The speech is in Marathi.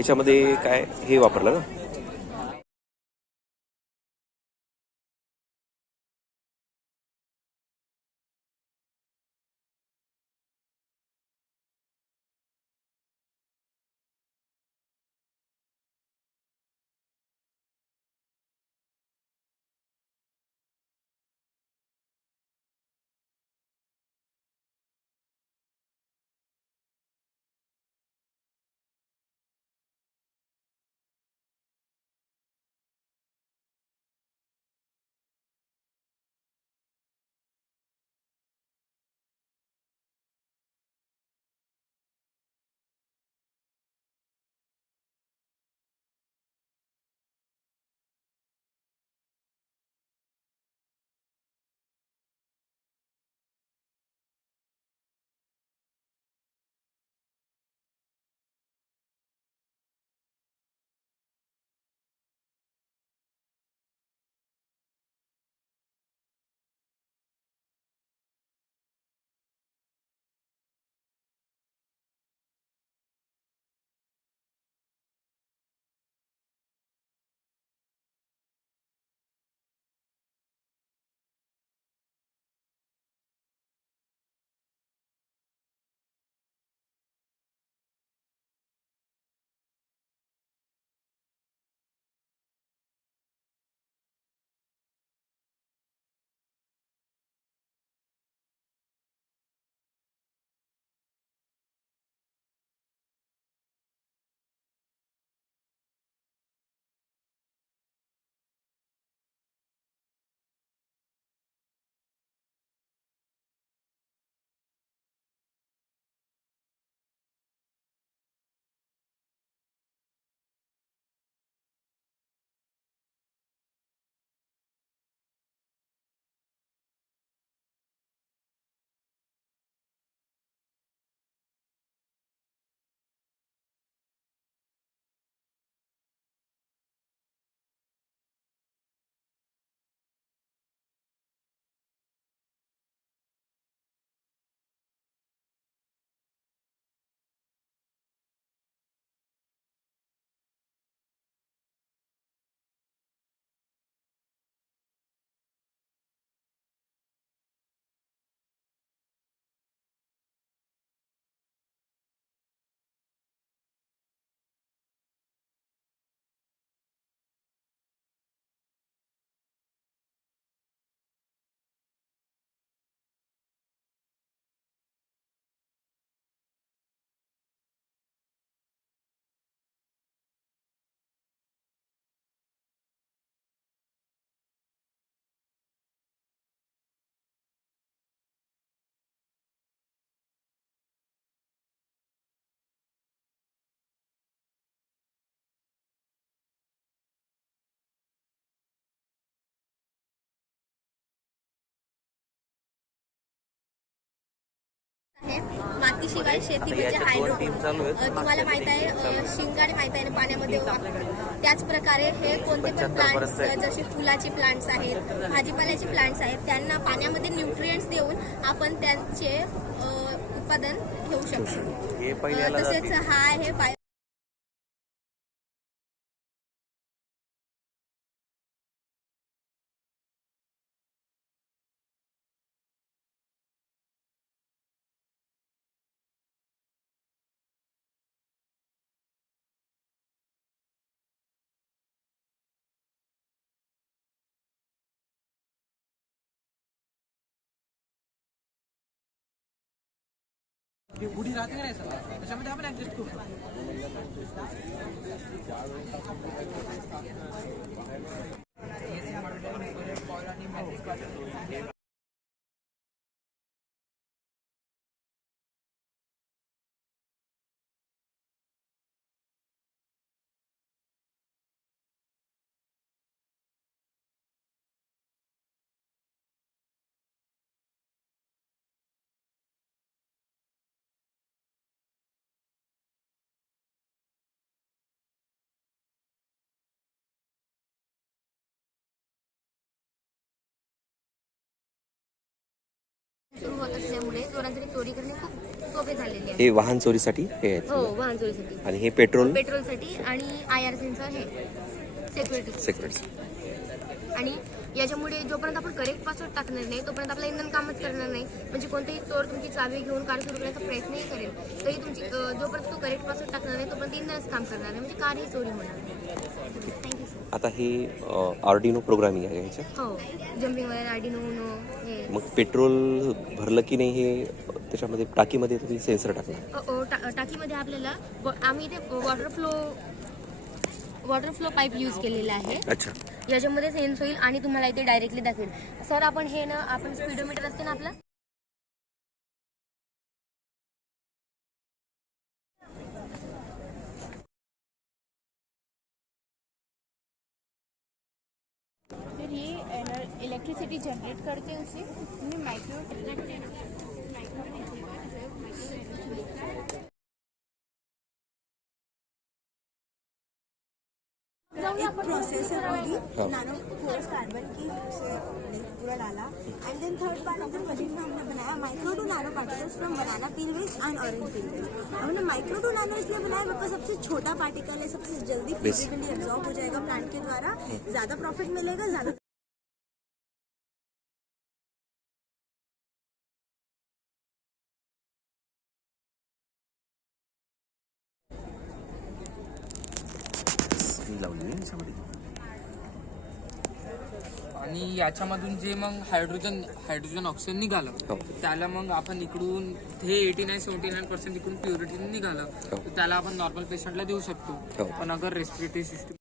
याच्यामध्ये काय हे वापरलं ना. मातीशिवाय शेती म्हणजे हायड्रोपोनिक्स. तुम्हाला माहित आहे शिंगाडे माहित आहे पाण्यामध्ये त्याच प्रकारे हे कोणते पण प्लांट्स जसे फुलाचे प्लांट्स आहेत, भाजीपाल्याचे प्लांट्स आहेत, त्यांना पाण्यामध्ये न्यूट्रिएंट्स देऊन आपण त्यांचे उत्पादन घेऊ शकतो. तसेच हा आहे बुढ़ी राहते का नाही सर त्याच्यामध्ये आपण ऍडजस्ट करू. सुरू होत असल्यामुळे चोरांसाठी चोरी करणे खूप सोपे झालेले आहे. हे वाहन चोरीसाठी हे आहेत हो, वाहन चोरीसाठी, आणि हे पेट्रोलसाठी आणि IRCचं हे सिक्युरिटी. सिक्युरिटी. आणि याच्यामुळे जोपर्यंत आपण करेक्ट पासवर्ड टाकणार नाही तोपर्यंत आपलं इंधन कामच करणार नाही. म्हणजे कोणतेही चोर तुमची चावी घेऊन कार सुरू करण्याचा प्रयत्नही करेल तरी तुमची जोपर्यंत तो करेक्ट पासवर्ड टाकणार नाही तोपर्यंत इंधनच काम करणार नाही, म्हणजे कारही चोरी होणार नाही. Thank you sir. आता हे आर्डिनो प्रोग्रामिंग आहे ह्याच्यात. हो, जम्पिंग वायर, आर्डिनो उनो हे. मग पेट्रोल भरलं की नाही हे त्याच्यामध्ये टाकीमध्ये तुम्ही सेन्सर टाकणार. टाकीमध्ये आपल्याला आम्ही इथे वॉटर फ्लो पाईप यूज केलेला आहे. अच्छा. याच्यामध्ये सेन्स होईल आणि तुम्हाला इथे डायरेक्टली दाखवेल. सर आपण हे ना, आपण स्पीडोमीटर असते ना आपला, फिर ये इलेक्ट्रिसिटी जनरेट करके उसे एक प्रोसेसर होगी, नैनो फोर्स कार्बन की उसे पूरा डाला. And then third part of the machine में हमने बनाया micro to nano particles from banana peel waste and orange peel waste. हमने माइक्रो टू नैनो इसलिए बनाया बिकॉज सबसे छोटा पार्टिकल है, सबसे जल्दी फिजिकली एब्जॉर्ब हो जाएगा प्लांट के द्वारा, ज्यादा प्रॉफिट मिलेगा, ज्यादा. आणि याच्यामधून जे मग हायड्रोजन ऑक्सिजन निघालं हो. त्याला मग आपण इकडून हे 89-79% इकडून प्युरिटी निघालं तर त्याला आपण नॉर्मल पेशंटला देऊ शकतो. हो. पण अगर रेस्पिरेटरी सिस्टम